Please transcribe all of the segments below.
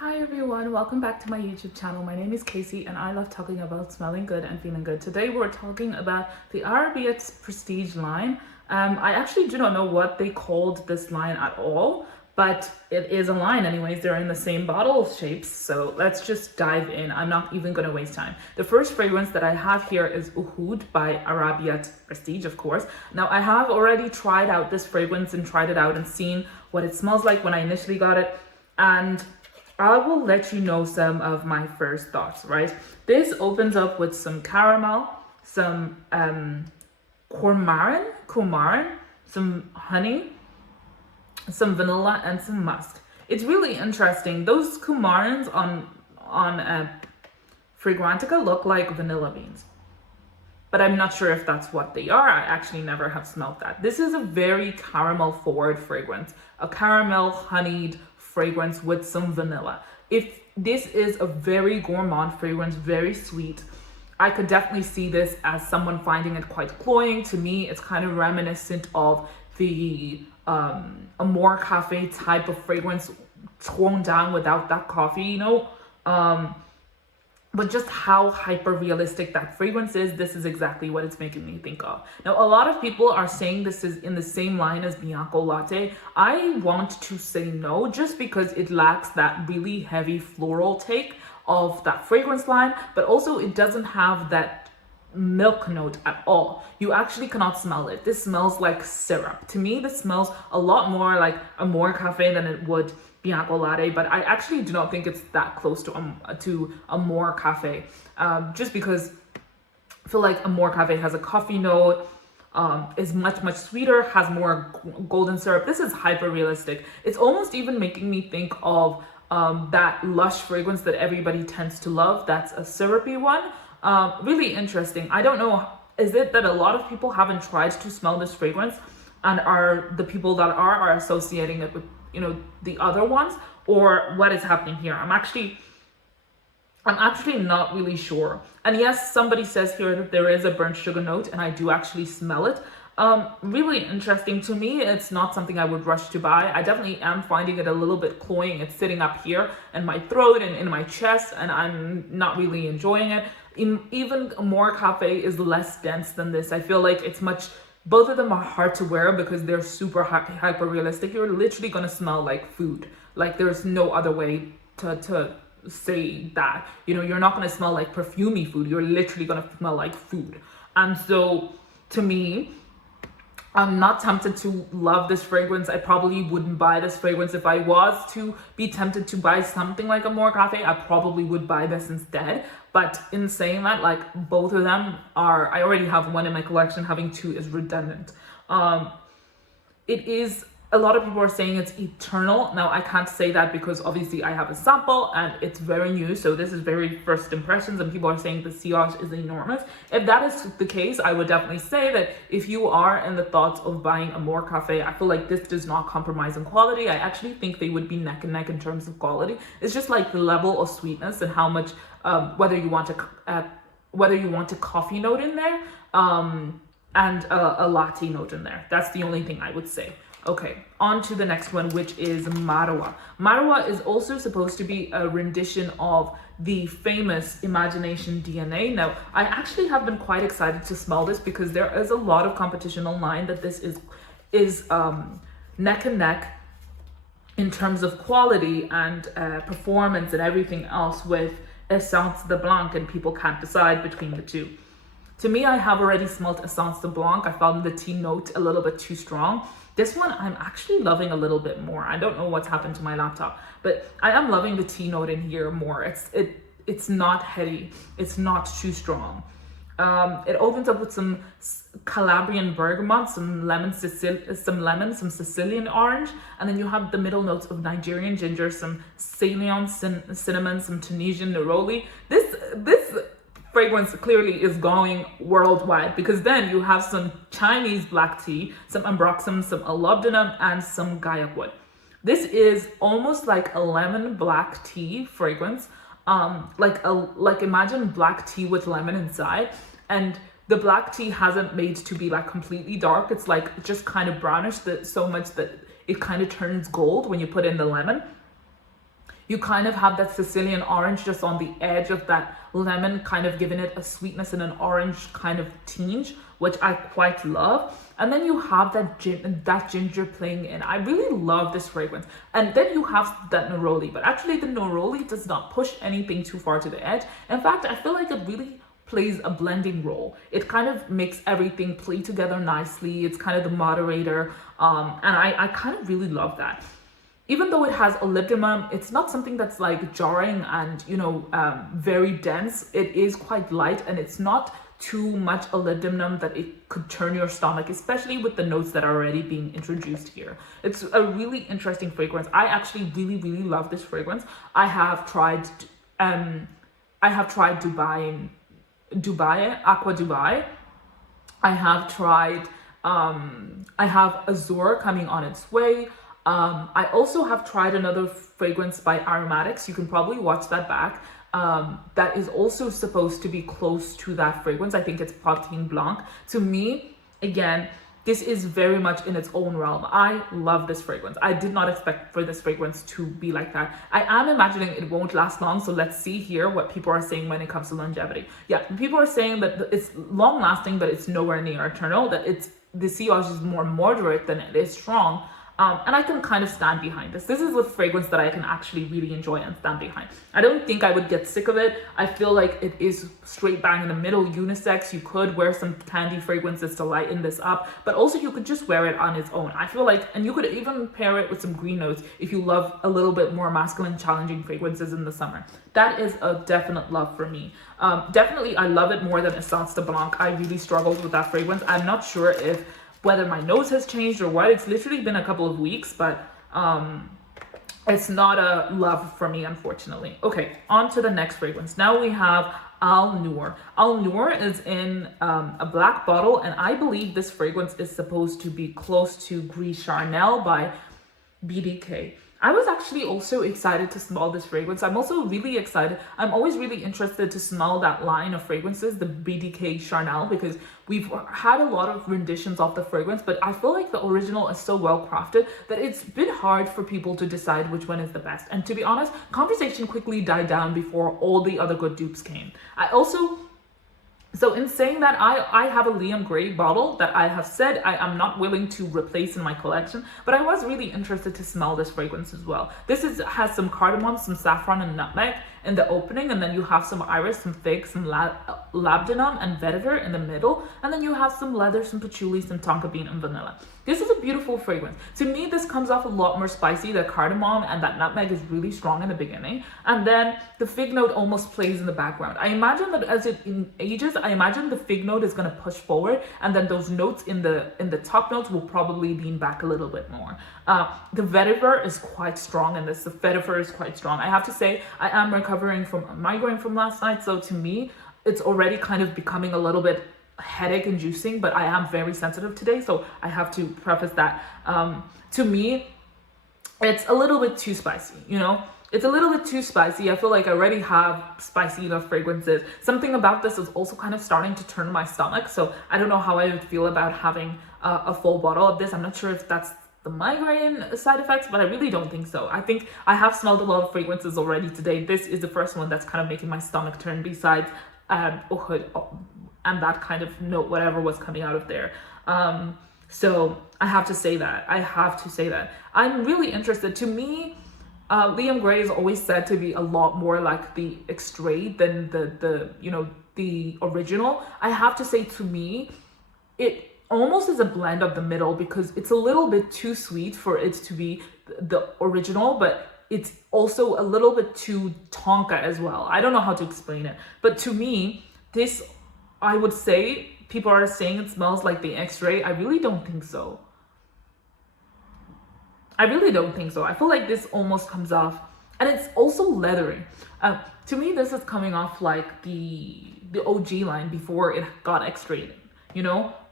Hi everyone, welcome back to my YouTube channel. My name is Casey and I love talking about smelling good and feeling good. Today we're talking about the Arabia's Prestige line. I actually do not know what they called this line at all, but it is a line anyways. They're in the same bottle shapes, so let's just dive in. I'm not even going to waste time. The first fragrance that I have here is Uhud by Arabia's Prestige, of course. Now I have already tried out this fragrance and tried it out and seen what it smells like when I initially got it, and I will let you know some of my first thoughts, right? This opens up with some caramel, some coumarin, some honey, some vanilla, and some musk. It's really interesting. Those coumarins on Fragrantica look like vanilla beans, but I'm not sure if that's what they are. I actually never have smelled that. This is a very caramel forward fragrance, a caramel honeyed fragrance with some vanilla. If this is a very gourmand fragrance, very sweet, I could definitely see this as someone finding it quite cloying. To me, it's kind of reminiscent of the Amore Cafe type of fragrance, toned down without that coffee, but just how hyper realistic that fragrance is, this is exactly what it's making me think of. Now, a lot of people are saying this is in the same line as Bianco Latte. I want to say no, just because it lacks that really heavy floral take of that fragrance line, but also it doesn't have that milk note at all. You actually cannot smell it. This smells like syrup. To me, this smells a lot more like Amore Cafe than it would Bianco Latte, but I actually do not think it's that close to Amore Cafe, just because I feel like Amore Cafe has a coffee note, is much sweeter, has more golden syrup. This is hyper realistic. It's almost even making me think of that Lush fragrance that everybody tends to love. That's a syrupy one. Really interesting. I don't know, is it that a lot of people haven't tried to smell this fragrance and are the people that are associating it with the other ones, or what is happening here? I'm actually not really sure. And yes, somebody says here that there is a burnt sugar note, and I do actually smell it. Really interesting. To me, it's not something I would rush to buy. I definitely am finding it a little bit cloying. It's sitting up here in my throat and in my chest, and I'm not really enjoying it. Even Amore Cafe is less dense than this. I feel like it's both of them are hard to wear because they're super hyper realistic. You're literally gonna smell like food. Like, there's no other way to say that. You're not gonna smell like perfumey food. You're literally gonna smell like food. And so, to me, I'm not tempted to love this fragrance. I probably wouldn't buy this fragrance. If I was to be tempted to buy something like Amore Cafe, I probably would buy this instead. But in saying that, like, both of them are, I already have one in my collection. Having two is redundant. It is, a lot of people are saying it's eternal. Now, I can't say that because obviously I have a sample and it's very new. So this is very first impressions, and people are saying the sillage is enormous. If that is the case, I would definitely say that if you are in the thoughts of buying Amore Cafe, I feel like this does not compromise in quality. I actually think they would be neck and neck in terms of quality. It's just like the level of sweetness and how much, whether you want a coffee note in there, and a latte note in there. That's the only thing I would say. Okay, on to the next one, which is Marwa. Marwa is also supposed to be a rendition of the famous Imagination DNA. Now, I actually have been quite excited to smell this because there is a lot of competition online that this is neck and neck in terms of quality and performance and everything else with Essence de Blanc, and people can't decide between the two. To me, I have already smelled Essence de Blanc. I found the tea note a little bit too strong. This one, I'm actually loving a little bit more. I don't know what's happened to my laptop, but I am loving the tea note in here more. It's not heady. It's not too strong. It opens up with some Calabrian bergamot, some lemon, some Sicilian orange, and then you have the middle notes of Nigerian ginger, some Ceylon cinnamon, some Tunisian neroli. This fragrance clearly is going worldwide, because then you have some Chinese black tea, some ambroxum, some molybdenum, and some guaiac. This is almost like a lemon black tea fragrance, like imagine black tea with lemon inside, and the black tea hasn't made to be like completely dark. It's like just kind of brownish, that so much that it kind of turns gold when you put in the lemon. You kind of have that Sicilian orange just on the edge of that lemon, kind of giving it a sweetness and an orange kind of tinge, which I quite love. And then you have that ginger playing in. I really love this fragrance. And then you have that neroli, but actually the neroli does not push anything too far to the edge. In fact, I feel like it really plays a blending role. It kind of makes everything play together nicely. It's kind of the moderator. And I kind of really love that. Even though it has molybdenum, it's not something that's like jarring and, very dense. It is quite light, and it's not too much molybdenum that it could turn your stomach, especially with the notes that are already being introduced here. It's a really interesting fragrance. I actually really, really love this fragrance. I have tried Dubai, Aqua Dubai. I have tried, I have Azure coming on its way. I also have tried another fragrance by Aromatics. You can probably watch that back. That is also supposed to be close to that fragrance. I think it's Poutine Blanc. To me, again, this is very much in its own realm. I love this fragrance. I did not expect for this fragrance to be like that. I am imagining it won't last long, so let's see here what people are saying when it comes to longevity. Yeah, people are saying that it's long lasting, but it's nowhere near eternal, that the sillage is more moderate than it is strong. And I can kind of stand behind this. This is a fragrance that I can actually really enjoy and stand behind. I don't think I would get sick of it. I feel like it is straight bang in the middle, unisex. You could wear some candy fragrances to lighten this up, but also you could just wear it on its own. I feel like, and you could even pair it with some green notes if you love a little bit more masculine, challenging fragrances in the summer. That is a definite love for me. Definitely, I love it more than Essence de Blanc. I really struggled with that fragrance. I'm not sure if whether my nose has changed or what. It's literally been a couple of weeks, but it's not a love for me, unfortunately. Okay, on to the next fragrance. Now we have Al Noor. Al Noor is in a black bottle, and I believe this fragrance is supposed to be close to Gris Charnel by BDK. I was actually also excited to smell this fragrance. I'm also really excited. I'm always really interested to smell that line of fragrances, the BDK Charnel, because we've had a lot of renditions of the fragrance, but I feel like the original is so well crafted that it's been hard for people to decide which one is the best. And to be honest, conversation quickly died down before all the other good dupes came. So in saying that, I have a Liam Gray bottle that I have said I am not willing to replace in my collection, but I was really interested to smell this fragrance as well. This has some cardamom, some saffron, and nutmeg in the opening, and then you have some iris, some fig, some labdanum, and vetiver in the middle, and then you have some leather, some patchouli, some tonka bean, and vanilla. This is a beautiful fragrance. To me, this comes off a lot more spicy. The cardamom and that nutmeg is really strong in the beginning, and then the fig note almost plays in the background. I imagine that as it ages, I imagine the fig note is going to push forward, and then those notes in the top notes will probably lean back a little bit more. The vetiver is quite strong in this. The vetiver is quite strong. I have to say, I am recovering from a migraine from last night, so to me, it's already kind of becoming a little bit headache inducing, but I am very sensitive today, so I have to preface that. To me, it's a little bit too spicy, It's a little bit too spicy. I feel like I already have spicy enough fragrances. Something about this is also kind of starting to turn my stomach, so I don't know how I would feel about having a full bottle of this. I'm not sure if that's the migraine side effects, but I really don't think so. I think I have smelled a lot of fragrances already today. This is the first one that's kind of making my stomach turn, besides Uhud and that kind of note, whatever was coming out of there. So I have to say that. I'm really interested. To me, Liam Gray is always said to be a lot more like the extrait than the original. I have to say, to me, it almost is a blend of the middle, because it's a little bit too sweet for it to be the original, but it's also a little bit too tonka as well. I don't know how to explain it, but to me, this, I would say, people are saying it smells like the X-ray. I really don't think so. I feel like this almost comes off, and it's also leathery. To me, this is coming off like the OG line before it got X-rayed,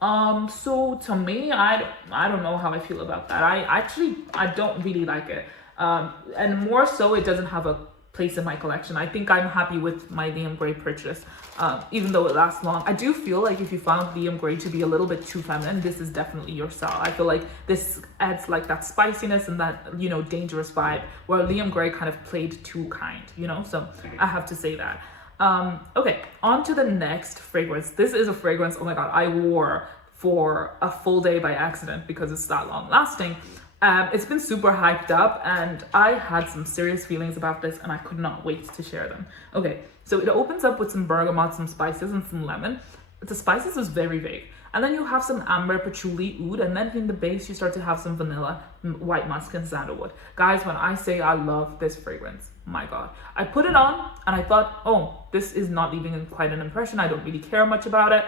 So to me, I don't know how I feel about that. I don't really like it. And more so, it doesn't have a place in my collection. I think I'm happy with my Liam Gray purchase, even though it lasts long. I do feel like if you found Liam Gray to be a little bit too feminine, this is definitely your style. I feel like this adds like that spiciness and that, you know, dangerous vibe, where Liam Gray kind of played too kind, you know, so I have to say that. Okay, on to the next fragrance. This is a fragrance, oh my god, I wore for a full day by accident because it's that long lasting. It's been super hyped up and I had some serious feelings about this and I could not wait to share them. Okay, so it opens up with some bergamot, some spices and some lemon. The spices is very vague. And then you have some amber, patchouli, oud, and then in the base you start to have some vanilla, white musk and sandalwood. Guys, when I say I love this fragrance, my god. I put it on and I thought, oh, this is not leaving quite an impression. I don't really care much about it.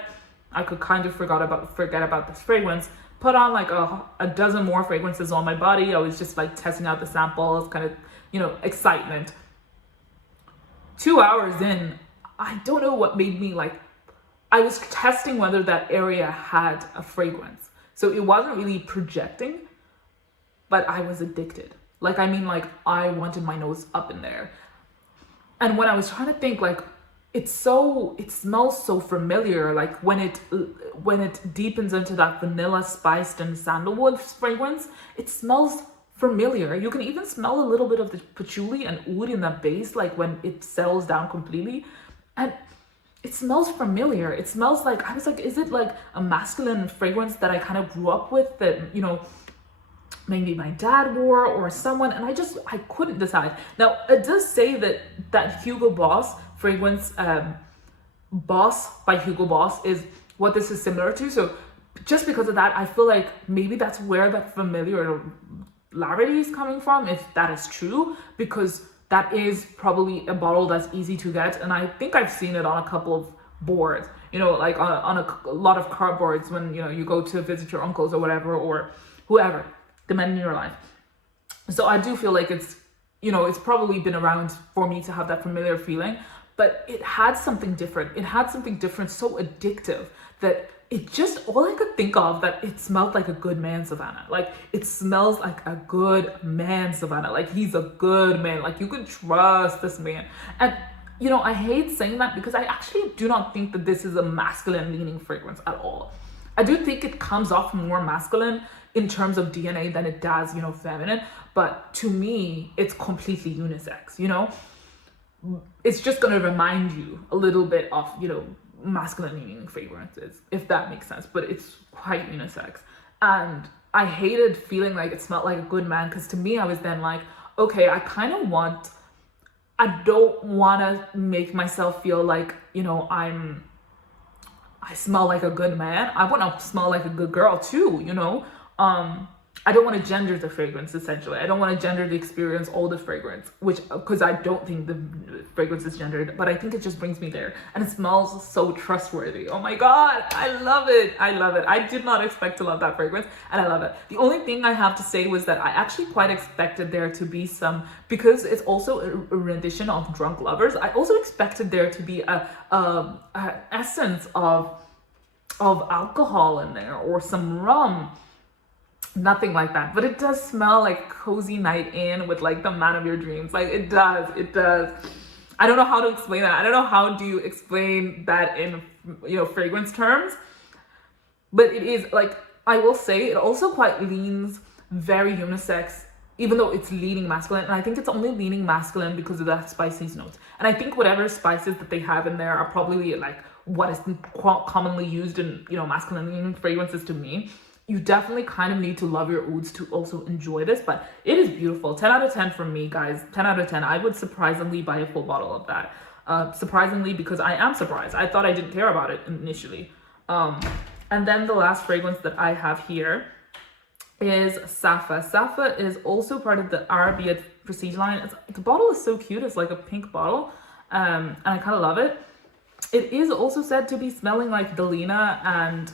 I could kind of forget about this fragrance. Put on like a dozen more fragrances on my body. I was just like testing out the samples, kind of, you know, excitement. 2 hours in, I don't know what made me like, I was testing whether that area had a fragrance. So it wasn't really projecting, but I was addicted. Like, I mean, like I wanted my nose up in there. And when I was trying to think like, it smells so familiar, like when it deepens into that vanilla spiced and sandalwood fragrance, it smells familiar. You can even smell a little bit of the patchouli and oud in that base, like when it settles down completely, and it smells familiar. It smells like, I was like, is it like a masculine fragrance that I kind of grew up with, that, you know, maybe my dad wore or someone, and I couldn't decide. Now it does say that Hugo Boss fragrance, Boss by Hugo Boss is what this is similar to. So just because of that, I feel like maybe that's where that familiarity is coming from, if that is true, because that is probably a bottle that's easy to get. And I think I've seen it on a couple of boards, you know, like on a lot of cardboards when, you know, you go to visit your uncles or whatever, or whoever, the men in your life. So I do feel like it's, you know, it's probably been around for me to have that familiar feeling, but it had something different. It had something different, so addictive that it just, all I could think of, that it smelled like a good man Savannah. Like, it smells like a good man Savannah. Like, he's a good man. Like, you can trust this man. And, you know, I hate saying that because I actually do not think that this is a masculine leaning fragrance at all. I do think it comes off more masculine in terms of DNA than it does, you know, feminine. But to me, it's completely unisex, you know? It's just going to remind you a little bit of, you know, masculine leaning fragrances, if that makes sense. But it's quite unisex. And I hated feeling like it smelled like a good man, because to me, I was then like, okay, I don't want to make myself feel like, you know, I smell like a good man. I want to smell like a good girl too, you know? I don't want to gender the fragrance, essentially. I don't want to gender the experience or the fragrance, because I don't think the fragrance is gendered, but I think it just brings me there. And it smells so trustworthy. Oh my God, I love it. I love it. I did not expect to love that fragrance, and I love it. The only thing I have to say was that I actually quite expected there to be some, because it's also a rendition of Drunk Lovers, I also expected there to be a essence of alcohol in there, or some rum. Nothing like that, but it does smell like cozy night in with like the man of your dreams. Like, it does. I don't know how to explain that. I don't know how do you explain that in, you know, fragrance terms, but it is, like, I will say it also quite leans very unisex, even though it's leaning masculine. And I think it's only leaning masculine because of that spicy notes. And I think whatever spices that they have in there are probably like what is commonly used in, you know, masculine leaning fragrances to me. You definitely kind of need to love your ouds to also enjoy this, but it is beautiful. 10 out of 10 from me, guys. 10 out of 10. I would surprisingly buy a full bottle of that. Surprisingly, because I am surprised. I thought I didn't care about it initially. And then the last fragrance that I have here is Safa. Safa is also part of the Arabiat Prestige line. The bottle is so cute. It's like a pink bottle, and I kind of love it. It is also said to be smelling like Delina and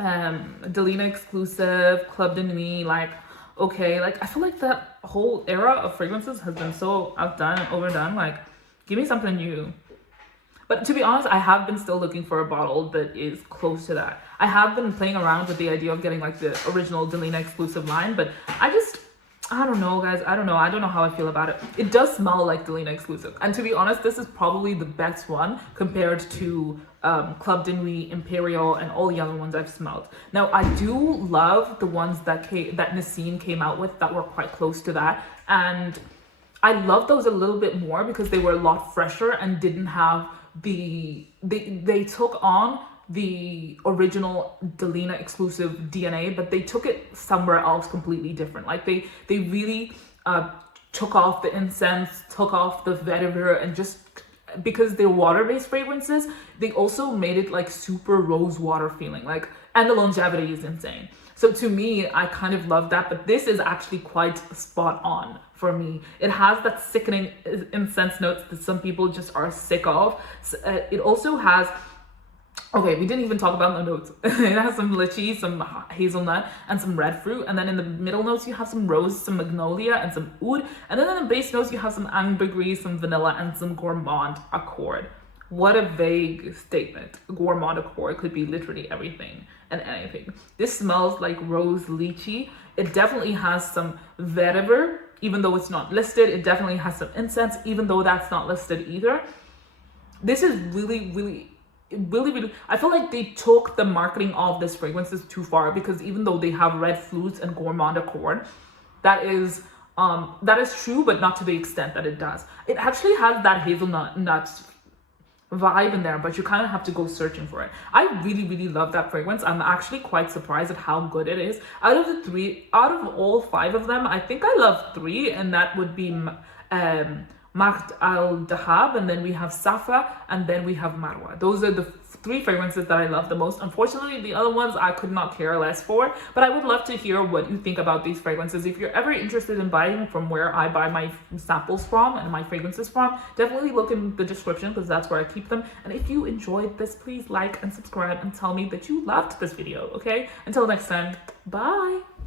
Delina exclusive, Club de Nuit. Like, okay, like I feel like that whole era of fragrances has been so outdone and overdone. Like, give me something new. But to be honest, I have been still looking for a bottle that is close to that. I have been playing around with the idea of getting like the original Delina exclusive line, but I don't know, guys. I don't know. I don't know how I feel about it. It does smell like Delina exclusive. And to be honest, this is probably the best one compared to Club Dinwiddie, Imperial, and all the other ones I've smelled. Now, I do love the ones that Nassim came out with that were quite close to that. And I love those a little bit more because they were a lot fresher and didn't have they took on the original Delina exclusive DNA, but they took it somewhere else completely different. Like they really took off the incense, took off the vetiver, and just because they're water-based fragrances, they also made it like super rose water feeling. Like, and the longevity is insane. So to me, I kind of love that, but this is actually quite spot on for me. It has that sickening incense notes that some people just are sick of. So, it also has, okay, we didn't even talk about the notes. It has some lychee, some hazelnut, and some red fruit. And then in the middle notes, you have some rose, some magnolia, and some oud. And then in the base notes, you have some ambergris, some vanilla, and some gourmand accord. What a vague statement. Gourmand accord could be literally everything and anything. This smells like rose lychee. It definitely has some vetiver, even though it's not listed. It definitely has some incense, even though that's not listed either. This is really, I feel like they took the marketing of this fragrances too far, because even though they have red flutes and gourmand accord, that is true, but not to the extent that it does. It actually has that hazelnut nuts vibe in there, but you kind of have to go searching for it. I really love that fragrance. I'm actually quite surprised at how good it is. Out of all 5 of them, I think I love 3, and that would be Mahd Al Dhahab, and then we have Safa, and then we have Marwa. Those are the 3 fragrances that I love the most. Unfortunately, the other ones I could not care less for, but I would love to hear what you think about these fragrances. If you're ever interested in buying from where I buy my samples from and my fragrances from, definitely look in the description because that's where I keep them. And if you enjoyed this, please like and subscribe and tell me that you loved this video, okay? Until next time, bye!